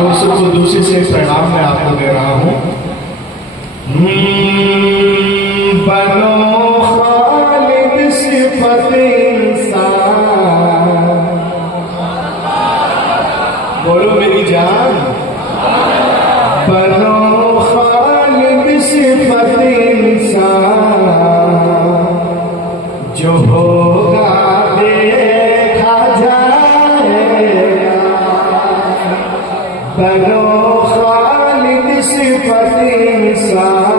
یوسف قدوسی سے پیغام میں آپ کو دے رہا ہوں. بنو خالد صفت انسان، بولو میری جان. بنو خالد صفت انسان، جو ہوگا دیکھا جائے گا. بنو خالد صفت انسان،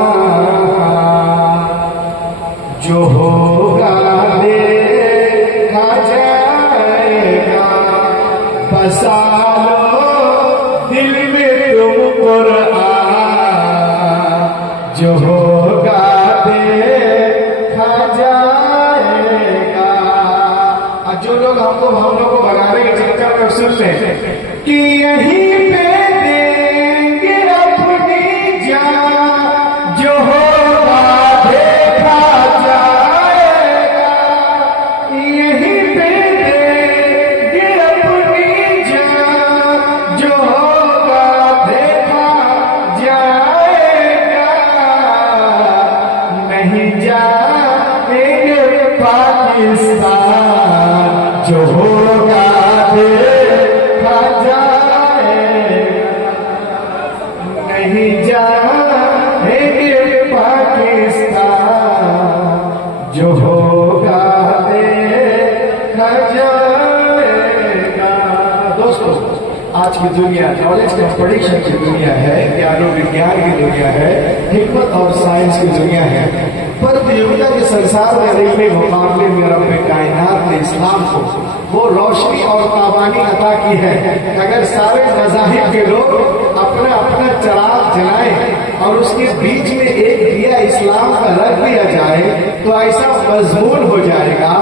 جو ہوگا دیکھا جائے گا. بسا لو دل میں تم قرآن، جو ہوگا دیکھا جائے گا. اب جو لوگ ہم لوگ کو بنانے کے چکر میں سن لیں کہ یہیں پہ دیں گے اپنی جان، جو ہوگا دیکھا جائے گا. یہیں پہ دیں گے اپنی جان، جو ہوگا دیکھا جائے گا. نہیں جائیں گے پاکستان، جو ہوگا دیکھا جائے گا. نہیں جائیں گے پاکستان، جو ہوگا دیکھا جائے گا. دوستو، آج کی دنیا نالج کمپٹیشن کی دنیا ہے، گیان و وگیان کی دنیا ہے، حکمت اور سائنس کی دنیا ہے. پرتیوگتا کے سنسار میں علمی مقابلے میں رب کائنات نے اسلام کو وہ روشنی اور تابانی عطا کی ہے. اگر سارے مذاہب کے لوگ اپنا اپنا چراغ جلائیں اور اس کے بیچ میں ایک دیا اسلام کا رکھ دیا جائے تو ایسا مضمون ہو جائے گا.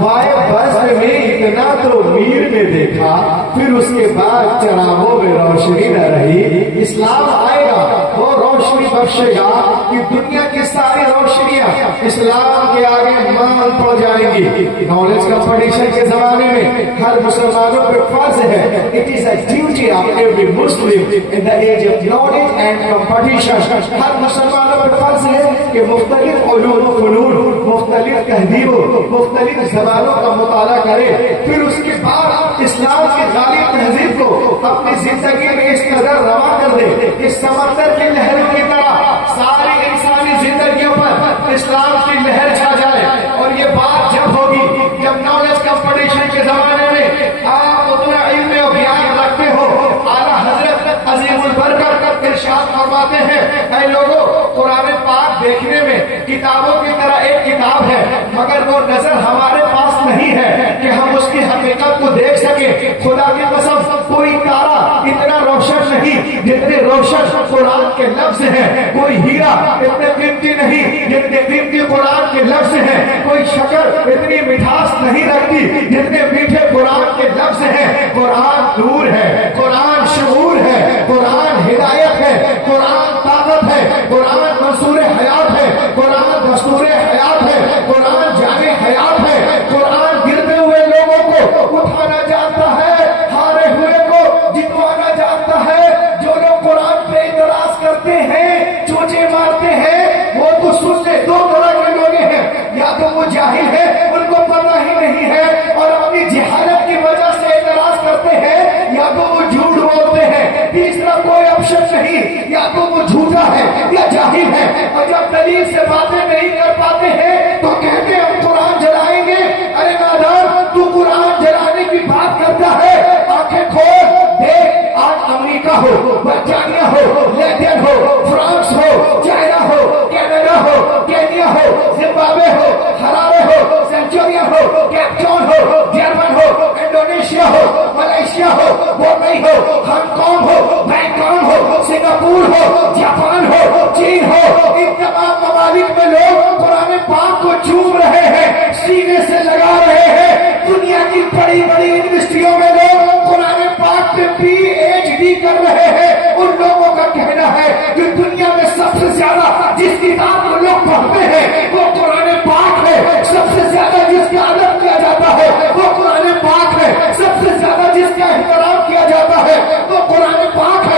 وائے بس میں اتنا تو میر میں دیکھا، پھر اس کے بعد چراغوں میں روشنی نہ رہی. اسلام آئے گا، وہ روشنی بخشے گا کہ دنیا کی ساری روشنیاں اسلام کے آگے مان پڑ جائیں گی. نالج کمپٹیشن کے زمانے میں ہر مسلمانوں پہ فرض ہے. It is a duty of every Muslim in the age of knowledge and competition. ہر مسلمانوں پہ فرض ہے کہ مختلف علوم و فنون، مختلف تہذیبوں، مختلف زبانوں کا مطالعہ کرے، پھر اس کے بعد اسلام کی غالب تہذیب کو اپنی زندگی میں اس قدر رواں کر دے کہ سمندر کی لہروں کی طرح ساری انسانی زندگیوں پر اسلام کی لہر چھا جائے. اور یہ بات جب ہوگی جب نالج کمپٹیشن کے زمانے میں آپ اتنا علم و گیان رکھتے ہو. اعلیٰ حضرت عظیم البرکت ارشاد فرماتے ہیں، اے لوگوں، قرآن پاک دیکھنے میں کتابوں کی طرح ایک کتاب ہے، مگر وہ نظر ہمارے پاس نہیں ہے کہ ہم اس کی حقیقت کو دیکھ سکیں. خدا کی قسم کوئی تارا اتنا روشن نہیں جتنے روشن قرآن کے لفظ ہیں. کوئی ہیرا اتنے قیمتی نہیں جتنے قیمتی قرآن کے لفظ ہیں. کوئی شکر اتنی مٹھاس نہیں رکھتی جتنے میٹھے قرآن کے لفظ ہیں. قرآن نور ہے، قرآن شعور ہے، قرآن ہدایت ہے، قرآن طاقت ہے، قرآن منصور حیات ہے، قرآن دستور حیات ہے، قرآن جامع حیات ہے. قرآن گرتے ہوئے لوگوں کو اٹھانا جانتا ہے، ہارے ہوئے کو جتوانا جانتا ہے. جو لوگ قرآن پہ اعتراض کرتے ہیں، چوچے مارتے ہیں، وہ تو سن لے دو طرح کے لوگ ہیں. یا تو وہ جاہل ہے، ان کو پتہ ہی نہیں ہے اور اپنی جہالت کی وجہ سے اعتراض کرتے ہیں، یا تو وہ جھوٹ بولتے ہیں. تیسرا کوئی آپشن نہیں، یا تو وہ جھوٹا ہے یا جاہل ہے. اور جب دلیل سے باتیں نہیں کر پاتے ہیں تو کہتے ہیں ہم قرآن جلائیں گے. ارے نادان، تو قرآن جلانے کی بات کرتا ہے؟ آنکھیں کھول دیکھ، آج امریکہ ہو، برطانیہ ہو، لندن ہو، فرانس ہو، چائنا ہو، کینیڈا ہو، کینیا ہو، زمبابوے ہو، ہرارے ہو، سینچوریا ہو، کیپ ٹاؤن ہو، جرمن ہو، انڈونیشیا ہو، ملائیشیا ہو، بورنئی ہو، ہانگ کانگ ہو، بینکاک ہو، سنگاپور ہو، جاپان ہو، چین ہو، ان تمام ممالک میں لوگ قرآن پاک کو چوم رہے ہیں، سینے سے لگا رہے ہیں. دنیا کی بڑی بڑی یونیورسٹیوں میں لوگ قرآن پاک پہ PhD کر رہے ہیں. ان لوگوں کا کہنا ہے کہ دنیا میں سب سے زیادہ جس کتاب کو لوگ پڑھتے ہیں وہ قرآن پاک ہے. سب سے زیادہ جس کا ادب کیا جاتا ہے وہ قرآن پاک ہے. سب سے زیادہ جس کا احترام کیا جاتا ہے وہ قرآن پاک ہے.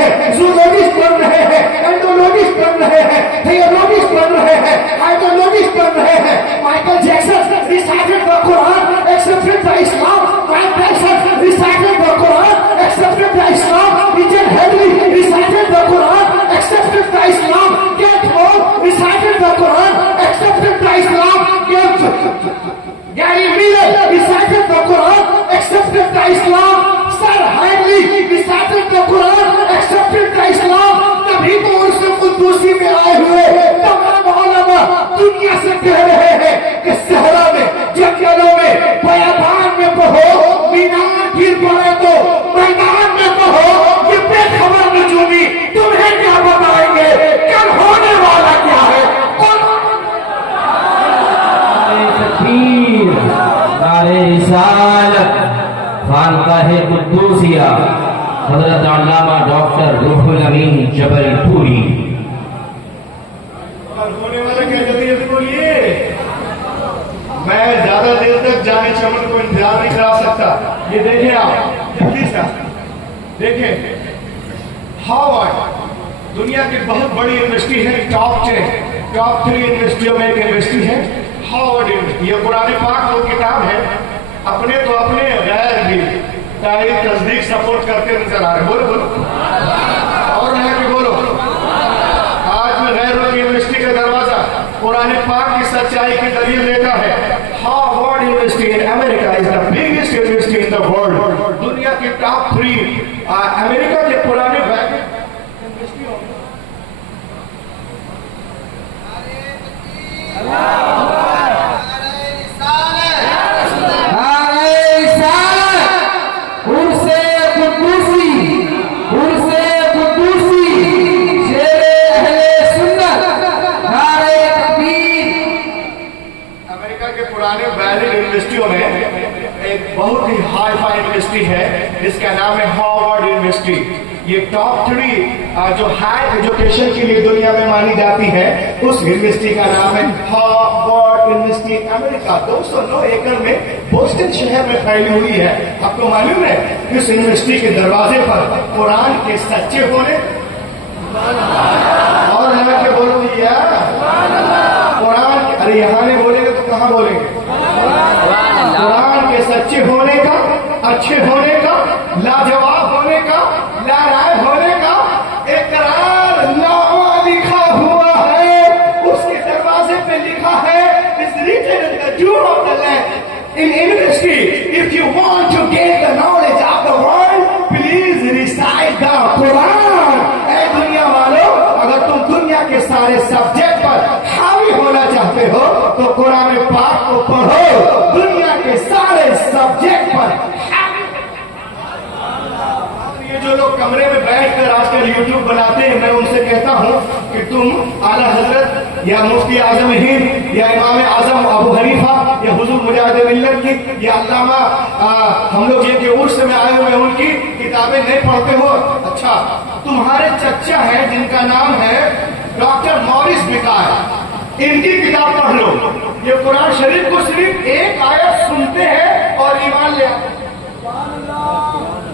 हैं, जूलॉजिस्ट बन रहे हैं, एंडोलॉजिस्ट बन रहे हैं, थियोलॉजिस्ट बन रहे हैं, हाइड्रोलॉजिस्ट बन रहे हैं। Michael Jackson recited the Quran, accepted the Islam. Mike Tyson recited the Quran, accepted the Islam. Richard Hadley recited the Quran, accepted the Islam. Kent Moore recited the Quran, accepted the Islam. Gary Miller recited the Quran, accepted the Islam. Sir Hadley recited the Quran, accepted the Islam. तभी तो उर्स कुद्दूसी में आए हुए तमाम उलमा दुनिया से कह रहे हैं कि सहरा में, जंगलों में, बयाबान में पढ़ो, मीनार गिर पड़े तो मैदान में पढ़ो। ये बेखबर नजूमी तुम्हें क्या बताएंगे कल होने वाला क्या है। नारे रिसालत खानकाह कुद्दूसिया हजरत अल्लामा डॉक्टर रूहुल अमीन जबलपुरी। होने वाला क्या जल्दी जल्दी बोलिए। मैं ज्यादा देर तक जाने चमन को इंतजार नहीं करा सकता। ये देखें आप जल्दी से देखें, हार्वर्ड दुनिया की बहुत बड़ी यूनिवर्सिटी है, टॉप 3 यूनिवर्सिटियों में एक यूनिवर्सिटी है हार्वर्ड यूनिवर्सिटी। ये कुरान पाक वो किताब है, अपने तो अपने गैर भी तारीख तस्दीक सपोर्ट करते नजर आ रहे। बोलो बोलो और मैं भी बोलो। आज मैं गैरों की यूनिवर्सिटी का दरवाजा कुरान पाक की सच्चाई की दलील देता है। Harvard university in America is the biggest university in the world. दुनिया की टॉप 3 अमेरिका के पुराने यूनिवर्सिटियों में एक बहुत ही हाई फाई यूनिवर्सिटी है जिसका नाम है हार्वर्ड यूनिवर्सिटी। ये टॉप 3 जो हाई एजुकेशन के लिए दुनिया में मानी जाती है, उस यूनिवर्सिटी का नाम है हार्वर्ड यूनिवर्सिटी अमेरिका। 209 एकड़ में बोस्टन शहर में फैली हुई है। आपको मालूम है इस यूनिवर्सिटी के दरवाजे पर कुरान के सच्चे होने और यहाँ के बोलो भैया कुरान, अरे यहाँ नहीं बोलेंगे तो कहाँ बोलेंगे। कुरान के सच्चे होने का, अच्छे होने का, लाजवाब होने का, लारायब होने का इकरारनामा लिखा हुआ है। उसके दरवाजे पे लिखा है इस written in the jewel of the land in university if you want to gain the knowledge of the world please recite the Quran। ऐ दुनिया वालों, अगर तुम दुनिया के सारे सब्जेक्ट पर हावी होना चाहते हो तो कुरान पाक को पढ़ो। दुनिया के सारे सब्जेक्ट पर ये जो लोग कमरे में बैठकर आजकल यूट्यूब बनाते हैं, मैं उनसे कहता हूं कि तुम आला हजरत या मुफ्ती आजम हिंद या इमाम आजम अबू हनीफा या हुजूर मुजाहिद मिल्लत की या अल्लामा हम लोग जिनके उर्स में आए हुए उनकी किताबें नहीं पढ़ते हो। अच्छा, तुम्हारे चचा हैं जिनका नाम है डॉक्टर मॉरिस बिकार, इनकी किताब पढ़ लो। ये कुरान शरीफ को सिर्फ एक आयत सुनते हैं और ईमान ले आते हैं।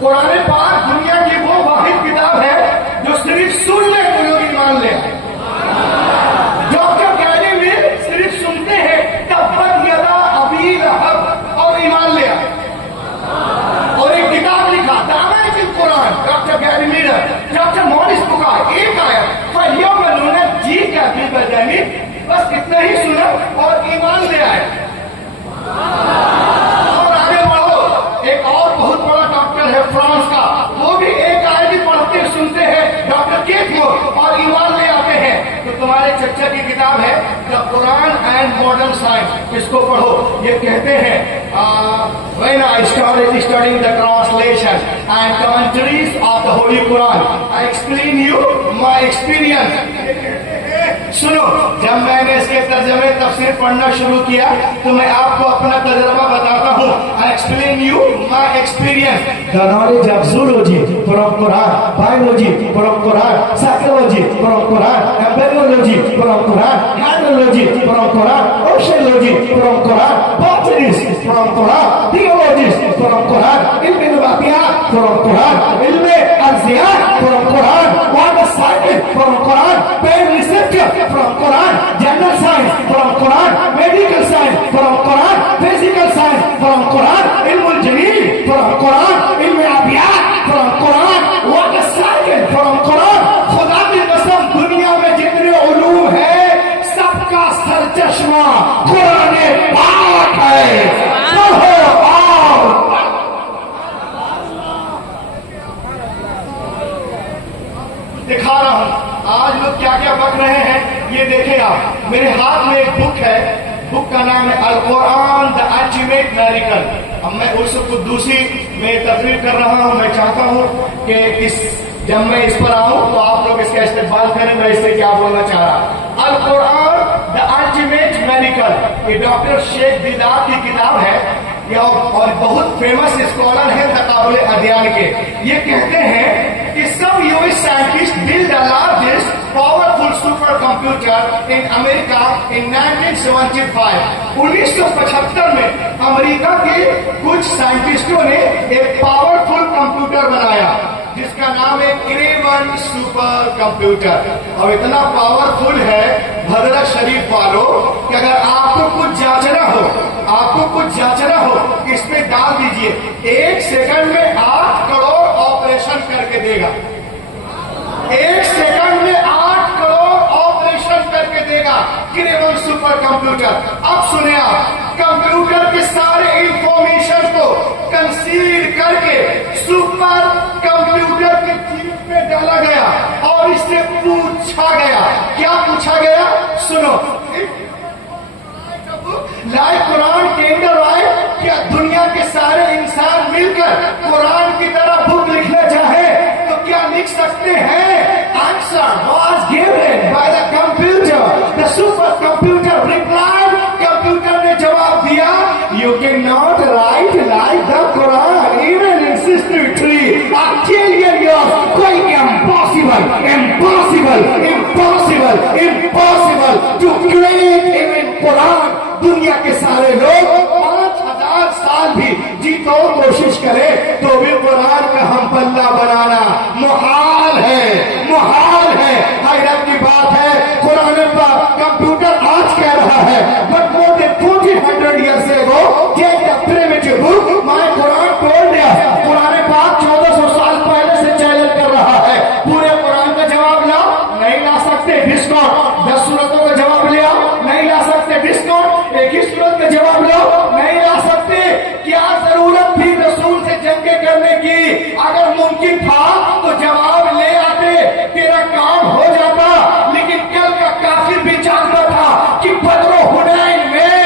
कुरान पाक दुनिया की वो वाहिद किताब है जो सिर्फ सुनने को लोग ईमान ले आए। डॉक्टर गैरी मिल सिर्फ सुनते हैं तब्बत यदा अबी लहब और ईमान ले आए और एक किताब लिखा दामन की कुरान, डॉक्टर गैरी मिल, डॉक्टर मॉरिस बुकार, एक आयत फलियों में उन्होंने जी क्या थी बजानी, बस इतना ही सुना और ईमान ले आए। और आगे बढ़ो, एक और बहुत बड़ा डॉक्टर है फ्रांस का, वो भी एक आयत ही पढ़ते सुनते हैं, डॉक्टर केट मोर, और ईमान ले आते हैं। तो तुम्हारे चच्चा की किताब है the Quran and modern science, इसको पढ़ो। ये कहते हैं when I started studying the translation and commentaries of the Holy Quran, I explain you my experience. सुनो, जब मैंने इसके तर्जमे तफसीर पढ़ना शुरू किया तो मैं आपको अपना तजर्बा बताता हूँ। I explain you my experience. The knowledge of zoology from Quran, biology from Quran, psychology from Quran, embryology from Quran, hydrology from Quran, oceanology from Quran, botanists from Quran, theologists from Quran, ilm al-waqiyat from Quran, ilm al-ziyat from Quran, from Quran, general science from Quran, medical science from Quran, physical science from Quran, ilmul jaleel from Quran, ilm abiyat from Quran, water cycle from Quran. खुदा की कसम दुनिया में जितने उलूम है सबका सरचश्मा कुरान पाक है। पढ़ो और दिखा रहा हूं आज लोग क्या क्या बक रहे हैं, ये देखें आप। मेरे हाथ में एक बुक है, बुक का नाम है अल कुरान द अल्टीमेट मेरिकल। अब मैं उर्स कुद्दूसी में तकरीर कर रहा हूं। मैं चाहता हूं कि जब मैं इस पर आऊं तो आप लोग इसका इस्तेमाल करें। मैं इससे क्या बोलना चाह रहा, अल कुरान द अल्टीमेट मेरिकल, ये डॉक्टर शेख दिदार की किताब है और बहुत फेमस स्कॉलर है तकाबुल अध्ययन के। ये कहते हैं कि सब US scientist build the largest powerful super computer in America in 1975। 1975 में अमेरिका के कुछ साइंटिस्टों ने एक पावरफुल कंप्यूटर बनाया जिसका नाम है क्रेवन सुपर कंप्यूटर। और इतना पावरफुल है हजरत शरीफ वालों कि अगर आपको कुछ जांचना हो इस पे डाल दीजिए, 1 सेकंड में 8 करोड़ ऑपरेशन करके देगा। 1 सेकंड में 8 करोड़ ऑपरेशन करके देगा क्रेवन सुपर कंप्यूटर। अब सुने आप, कंप्यूटर के सारे इंफॉर्मेशन को कंसील करके सुपर कंप्यूटर की चिप में डाला गया और इससे पूछा गया, क्या पूछा गया सुनो, लाइक कुरान के अंदर आए, क्या दुनिया के सारे इंसान मिलकर कुरान की तरह बुक लिखना चाहे तो क्या लिख सकते हैं? Answer was given by the computer, the super computer replied. Computer ने जवाब दिया, you can not write like the Quran even in 63 trillion years. कोई impossible to create even Quran. दुनिया के सारे लोग 5000 साल भी जीतो कोशिश करें तो भी कुरान का हम पल्ला बनाना मुहाल है। हैरत की बात है, कुरान का कंप्यूटर आज कह रहा है but more than 1400 years ago take the primitive book my Quran told us। Quran पाक 1400 साल पहले से चैलेंज कर रहा है, पूरे कुरान का जवाब लाओ, नहीं ला सकते। डिस्काउंट 10 सूरतों का जवाब ले आओ, नहीं ला सकते। डिस्काउंट एक ही सूरत का जवाब लो, नहीं ला सकते। क्या जरूरत थी रसूल से जंगे करने की? अगर मुमकिन था तो जवाब ले आते, तेरा काम हो जाता। लेकिन कल का काफिर भी जानता था कि बदरो हुनैन में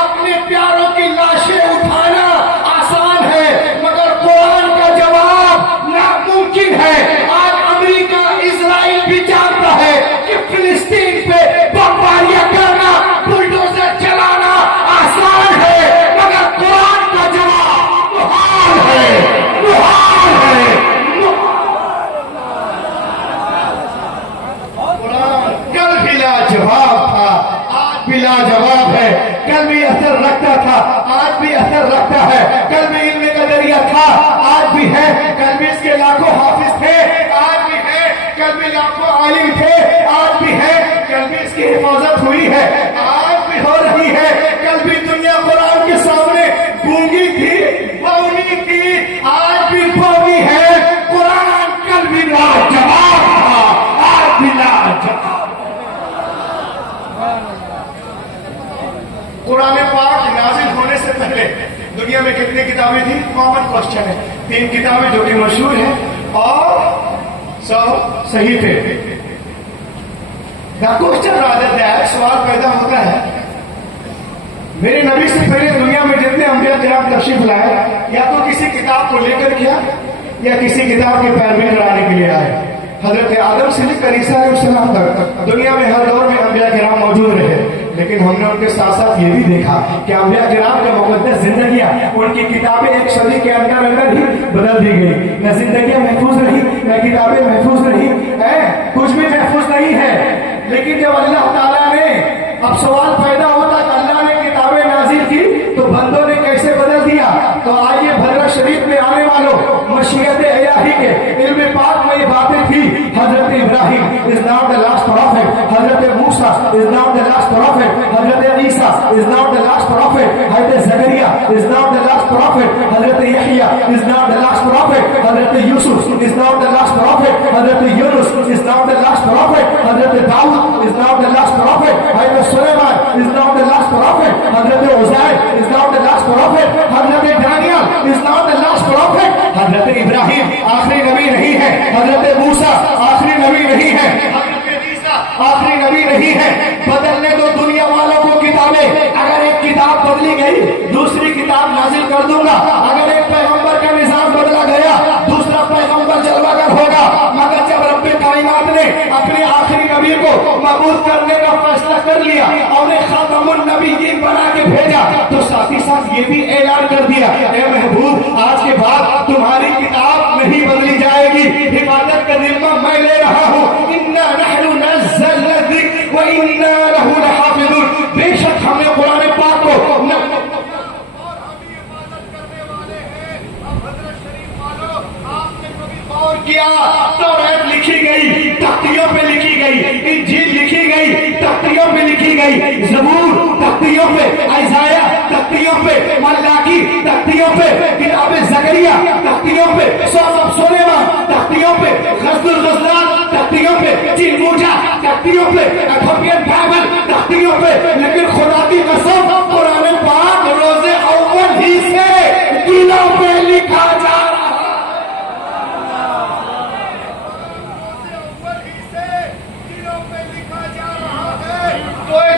अपने प्यारों की लाशें उठाना आसान है मगर कुरान का जवाब नामुमकिन है। आज अमेरिका इजराइल भी जानता है कि फिलिस्तीन पे बमबारियां करना, बुलडोजर चलाना आसान है मगर कुरान का जवाब मुहाल है। कुरान कल भी लाजवाब था, आज भी लाजवाब है। कल भी असर रखता था, आज भी असर रखता है। कल भी इल्म का दरिया था, आज भी है। कल भी इसके लाखों हाफिज थे, आज भी है। कल भी लाखों आलिम थे, आज भी है। कल भी इसकी हिफाजत हुई है, आज भी हो रही है। कल भी दुनिया कुरान के सामने गूंगी थी, बौनी थी, आज भी बौनी है। कुरान कल भी लाजवाब था, आज भी लाजवाब। कुरान पाक नाजिल होने से पहले दुनिया में कितनी किताबें थी? कॉमन क्वेश्चन है। 3 किताबें जो कि मशहूर हैं और 100 सहीफे। द क्वेश्चन रादर दैट, सवाल पैदा होता है, मेरे नबी से पहले दुनिया में जितने अंबिया किराम तशरीफ लाए या तो किसी किताब को लेकर किया या किसी किताब की पैरवी कराने के लिए आए। हजरत आदम से लेकर ईसा अलैहिस्सलाम तक दुनिया में हर दौर में अंबिया किराम मौजूद रहे, लेकिन हमने उनके साथ साथ ये भी देखा कि अंबिया किराम का मुकद्दस जिंदगियां, उनकी किताबें एक सदी के अंदर ही बदल दी गई। न जिंदगियां महफूज रही, न किताबें महफूज रही, कुछ भी महफूज नहीं है। लेकिन जब अल्लाह ताला ने, अब सवाल पैदा होता कि अल्लाह ने किताबें नाजिल की तो बंदों ने कैसे बदल दिया? तो आइए भरत शरीफ में आने वालों, मशीयत इलाही के इल्म पाक में ये बातें थी। हजरत Ibrahim is not the last profit, Hazrat Musa is not the last prophet. Hazrat Isa is not the last prophet. Hazrat Zakaria is not the last prophet. Hazrat Yahya is not the last prophet. Hazrat Yusuf is not the last prophet. Hazrat Yunus is not the last prophet. Hazrat Daud is not the last prophet. Hazrat Sulaiman is not the last prophet. Hazrat Uzair is not the last prophet. Hazrat Daniel is not the last prophet. Hazrat Ibrahim آخری نبی نہیں ہے. Hazrat Musa آخری نبی نہیں ہے. Hazrat Isa آخری نبی نہیں ہے. بدلنے دو دنیا والوں کو کتابیں. اگر ایک کتاب بدلی گئی دوسری کتاب نازل کر دوں گا. اگر ایک پیغمبر کا نظام بدلا گیا دوسرا پیغمبر جلوہ گر ہوگا. مگر جب رب کائنات نے اپنے آخری نبی کو مبعوث کرنے کا فیصلہ کر لیا اور ایک خاتم النبیین بنا کے بھیجا تو ساتھ ہی ساتھ یہ بھی اعلان کر دیا اے محبوب آج کے بعد تمہاری کتاب نہیں بدلی جائے گی. حفاظت کا ذمہ میں لے رہا ہوں. انا نحن نزلنا الذکر وانا له لحافظون. بے شک ہم نے قرآن پاک کو کیا. توریت لکھی گئی تختیوں پہ لکھی گئی. انجیل لکھی گئی تختیوں پہ لکھی گئی. زبور تختیوں پہ. عیسائیہ تختیوں پہ. ملاکی تختیوں پہ. کتاب زکریا تختیوں پہ. صحف سلیمان تختیوں پہ. غزل الغزلان تختیوں پہ. جن موجہ تختیوں پہ. ایتھوپین بائبل تختیوں پہ. لیکن خدا کی قسم قرآن پاک روز اول ہی سے دلوں پہ لکھا جا رہا.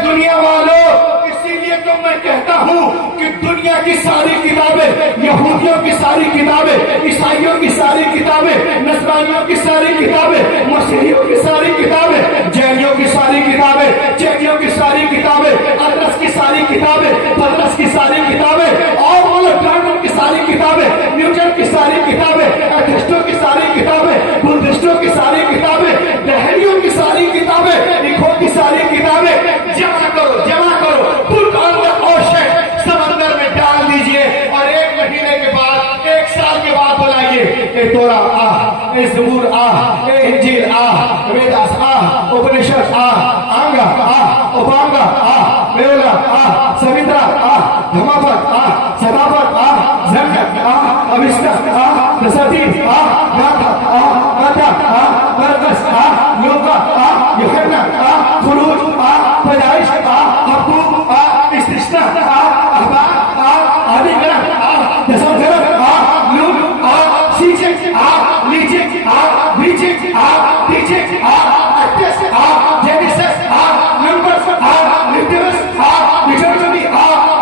دنیا والوں اسی لیے تو میں کہتا ہوں کہ دنیا کی ساری کتابیں یہودیوں کی ساری کتابیں عیسائیوں کی ساری کتابیں نصرانیوں کی ساری کتابیں مسیحیوں کی ساری کتابیں جینیوں کی ساری کتابیں چیکیوں کی ساری کتابیں ادرس کی ساری کتابیں پدرس کی ساری کتابیں اور ڈارون کی ساری کتابیں نیوٹن کی ساری کتابیں ایتھسٹوں کی ساری کتابیں بدھسٹوں کی ساری کتابیں دہلیوں کی ساری کتابیں لکھوں کی ساری کتابیں جمع کرو بک اور شیخ سمندر میں ڈال دیجئے اور ایک مہینے کے بعد ایک سال کے بعد بلائیے اے تورا اے زبور اے انجیل ویداس اپنشد آنگا اوپانگا ویولا سمندرا دھماپت سداپت زنگ اوشتا دساتی گاتا مرکز لوکا یوحنا خروج پیدائش حقوق استثناء اخبار آدھی گرم دسم گرم لوگ سیچک لیچک بیچک تیچک اکٹس جینیسس نمبرس لیٹرس لیٹرٹری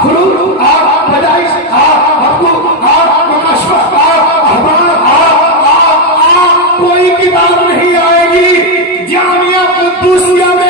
خروج پیدائش حقوق مکاشفہ اخبار کوئی کتاب نہیں آئے گی. جامعہ قدوسیہ میں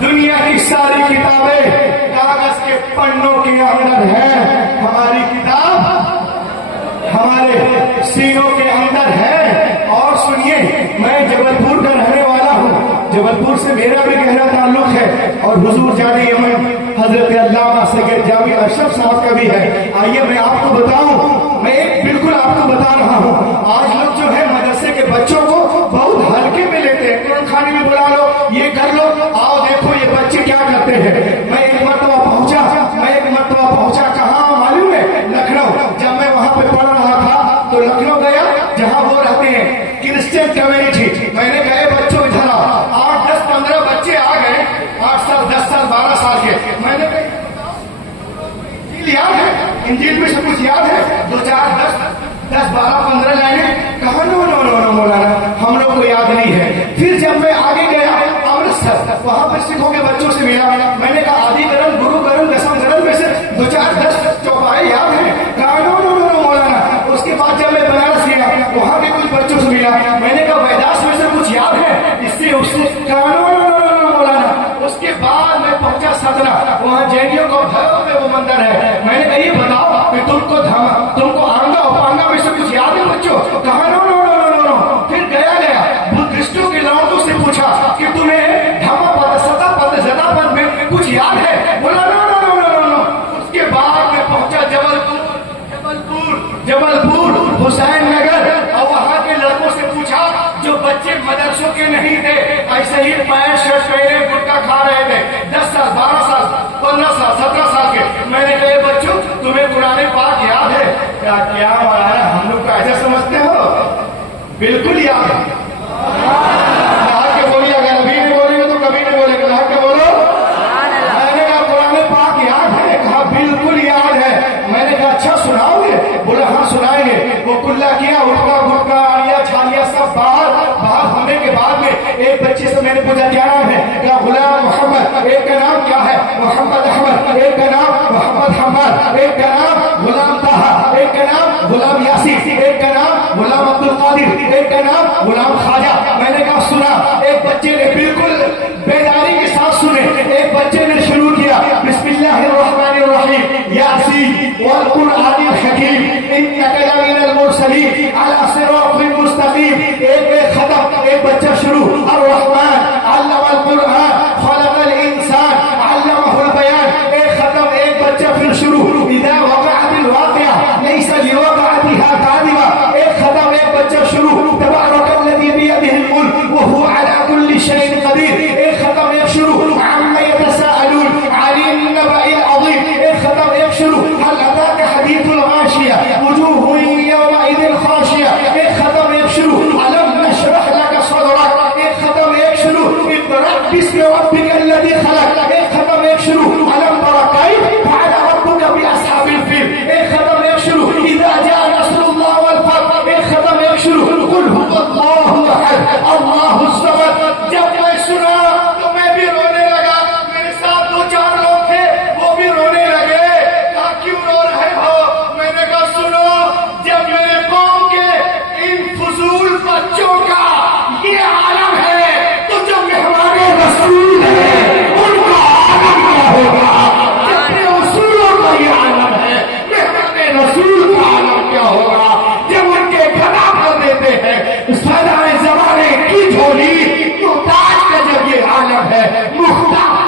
دنیا کی ساری کتابیں کاغذ کے پنوں کے اندر ہے. ہماری کتاب ہمارے سینوں کے اندر ہے. اور سنیے میں جبل پور کا رہنے والا ہوں. جبل پور سے میرا بھی گہرا تعلق ہے اور حضور جانے یمن حضرت علامہ سید جامی اشرف صاحب کا بھی ہے. آئیے میں آپ کو بتاؤں, میں ایک بالکل آپ کو بتا رہا ہوں. آج لوگ جو ہے مدرسے کے بچوں کو بہت ہلکے میں لیتے ہیں. قرآن خانے میں بلا لو, یہ کر لو, آؤ دیکھو یہ بچے کیا کرتے ہیں. میں ایک مرتبہ پہنچا کہاں साल के। मैंने इंजील याद है, इंजील में सब कुछ याद है, 2 4 10 12 15 लाइनें कहा। नो नो नो नो मौलाना, हम लोग को याद नहीं है। फिर जब मैं आगे गया अमृतसर, वहां पर सिखों के बच्चों से मिला। मैंने कहा आदि करण, गुरु करण, दसम करण में से 2 4 10 चौपाई याद है? कहा नो नो नो नो मौलाना। उसके बाद जब मैं बनारस गया, वहां के कुछ बच्चों से मिला। मैंने कहा वैदास में से कुछ याद है? इससे उससे कहा नो नो नो नो मौलाना। उसके बाद मैं पहुंचा सतना, वहां जैनियों का भव्य वो मंदिर है। मैंने कहा ये बताओ कि तुमको आंगा उपांगा में से कुछ याद है बच्चों? कहा no no no no no. फिर गया बुद्धिस्टों के लौटों से पूछा कि तुम्हें धम्मपद, सतापद, जटापद में कुछ याद है? बोला no no no no no. उसके बाद मैं पहुंचा जबलपुर हुसैन नगर, और वहां के लड़कों से पूछा जो बच्चे मदरसों के नहीं थे, ऐसे ही पैंट शर्ट पहने गुटखा खा रहे थे, 10 साल 12 साल 15 साल 17 साल के। मैंने कहा बच्चों तुम्हें कुरान पाक याद है? क्या मौलाना हम लोग को ऐसा समझते हो? बिल्कुल याद है। के बोलिए, अगर अभी नहीं बोलेंगे तो कभी नहीं बोलेंगे। के बोलो। मैंने कहा कुरान पाक याद है? कहा बिल्कुल याद है। मैंने कहा अच्छा सुनाओगे? बोला हाँ सुनाएंगे। वो कुल्ला किया, उठका गुटका आड़िया छालिया सब बाहर होने के बाद में एक बच्चे से मैंने पूछा क्या नाम है? कहा गुलाम मोहम्मद। एक का नाम क्या है? मोहम्मद अहमद। एक का नाम मोहम्मद हम्मद। एक का नाम गुलाम ताहा। एक का नाम गुलाम यासीन। एक का नाम गुलाम अब्दुल कादिर। एक का नाम गुलाम खाजा। मैंने कहा सुना। एक बच्चे ने बिल्कुल बेदारी के साथ सुने। एक बच्चे ने शुरू किया बिस्मिल्लाहिर्रहमानिर्रहीम यासीन वल कुरआनिल हकीम इन्नका लमिनल मुरसलीन अला सिरातिल मुस्तकीम। एक खत्म, एक बच्चा शुरू। अर्रहमान अल्लमल कुरआन खलकल इंसान अल्लमहुल बयान। एक खत्म, एक बच्चा फिर शुरू। इज़ा वक़अतिल वाक़िआ लैसा लिवक़अतिहा कादिबा। एक खत्म, एक बच्चा शुरू। तबारकल्लज़ी बियदिहिल मुल्क व हुवा अला कुल्लि शैइन क़दीर। एक खत्म, एक शुरू। अम्मा यतसाअलून अनिन नबइल अज़ीम। एक खत्म, एक शुरू। हल अताका हदीथुल गाशिया वुजूहुन यौमइज़िन खाशिया। एक खत्म, एक शुरू। अलम नशरह लका सदरक। एक खत्म, एक शुरू। इक़रा बिस्मि रब्बिकल्लज़ी खलक। एक खत्म, एक शुरू। अलम तरा कैफ फअल रब्बुका बिअस्हाबिल फील। एक खत्म, एक शुरू। इज़ा जाअ नस्रुल्लाह वल फतह। एक खत्म, एक शुरू। कुल हुवल्लाहु अहद अल्लाहुस समद। जब मैं सुना तो मैं भी रोने लगा। मेरे साथ 2 4 लोग थे, वो भी रोने लगे। कहा क्यों रो रहे हो? मैंने कहा सुनो, जब मेरे कौम के इन फजूल बच्चों का ये आलम है तो जो मेहमान रसूल है उनका आलम क्या होगा? जितने उसूलों का ये आलम है, मेहमान रसूल का आलम क्या होगा? जब उनके गला भर देते हैं सदाए ज़माने की झोली, मुहताज का जब ये आलम है, मुख्तार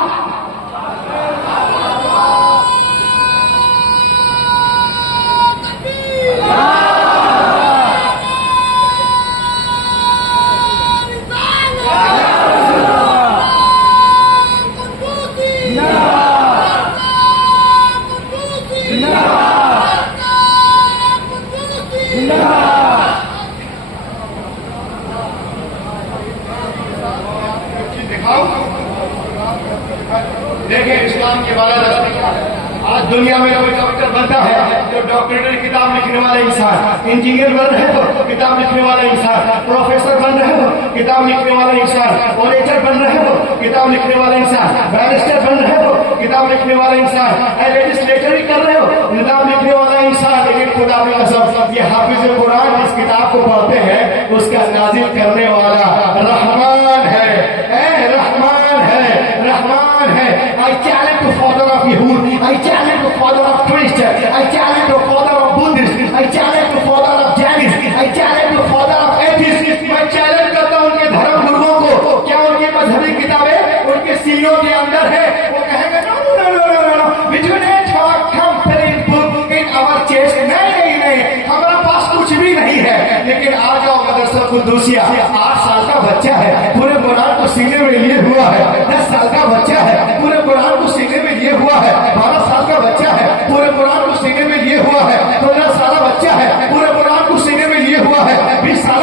देखें इस्लाम के बारे में। आज दुनिया में कोई डॉक्टर बनता है तो डॉक्टरेट किताब लिखने वाला इंसान, इंजीनियर बन रहे हो किताब लिखने वाला इंसान, प्रोफेसर बन रहे हो किताब लिखने वाला इंसान, ऑडिटर बन रहे हो किताब लिखने वाला इंसान, बैरिस्टर बन रहे हो किताब लिखने वाला इंसान, लेजिस्लेटर भी कर रहे हो किताब लिखने वाला इंसान। लेकिन खुदा की कसम ये हाफिज कुरान जिस किताब को पढ़ते हैं उसका नाजिल करने वाला रहमान है, रहमान है, रहमान है। I challenge the father of Yehud, I challenge the father of Christian, I challenge the father of Buddhist, I challenge the father of Jainism, I challenge the father of atheist। मैं चैलेंज करता हूँ उनके धर्म गुरुओं को, क्या उनकी मजहबी किताबें उनके सीलों के अंदर है? वो कहेंगे no no no no no, we do not have company book in our chest। नहीं, हमारे पास कुछ भी नहीं है। लेकिन आ जाओ मदरसा कुद्दूसिया, 8 साल का बच्चा है, पूरे कुरान को सीने में लिए हुआ है। 10 साल का बच्चा है, पूरे कुरान को सीने में लिए हुआ है। 12 साल का बच्चा है, पूरे कुरान को सीने में लिए हुआ है। 15 साल का बच्चा है, पूरे कुरान को सीने में लिए हुआ है। 20 साल